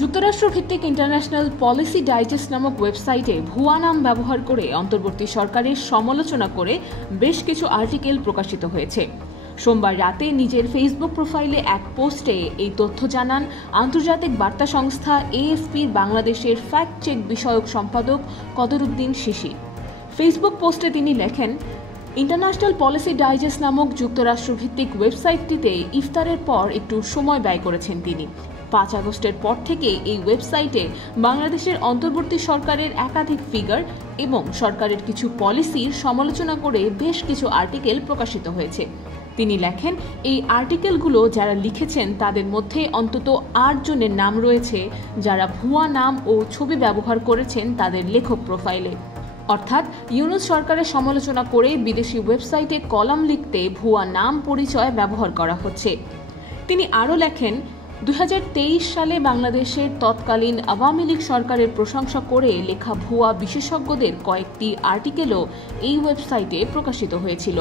যুক্তরাষ্ট্র ভিত্তিক international policy digest নামক ওয়েবসাইটে ভুয়া নাম ব্যবহার করে অন্তর্বর্তী সরকারের সমালোচনা করে বেশ কিছু আর্টিকেল প্রকাশিত হয়েছে। সোমবার রাতে নিজের ফেসবুক প্রোফাইলে এক পোস্টে এই তথ্য জানান আন্তর্জাতিক বার্তা সংস্থা এএফপির বাংলাদেশের ফ্যাক্ট চেক বিষয়ক সম্পাদক কদরুদ্দিন শিশির। ফেসবুক পোস্টে তিনি লেখেন, ইন্টারন্যাশনাল পলিসি ডাইজেস্ট নামক যুক্তরাষ্ট্রভিত্তিক ওয়েবসাইটটিতে ইফতারের পর একটু সময় ব্যয় করেছেন তিনি। 5 আগস্টের পর থেকে এই ওয়েবসাইটে বাংলাদেশের অন্তর্বর্তী সরকারের একাধিক ফিগার এবং সরকারের কিছু পলিসির সমালোচনা করে বেশ কিছু আর্টিকেল প্রকাশিত হয়েছে। তিনি লেখেন, এই আর্টিকেলগুলো যারা লিখেছেন তাদের মধ্যে অন্তত 8 জনের নাম রয়েছে যারা ভুয়া নাম ও ছবি ব্যবহার করেছেন তাদের লেখক প্রোফাইলে। অর্থাৎ ইউনূস সরকারের সমালোচনা করে বিদেশি ওয়েবসাইটে কলাম লিখতে ভুয়া নাম পরিচয় ব্যবহার করা হচ্ছে। তিনি আরও লেখেন, 2023 সালে বাংলাদেশের তৎকালীন আওয়ামী লীগ সরকারের প্রশংসা করে লেখা ভুয়া বিশেষজ্ঞদের কয়েকটি আর্টিকেলও এই ওয়েবসাইটে প্রকাশিত হয়েছিল।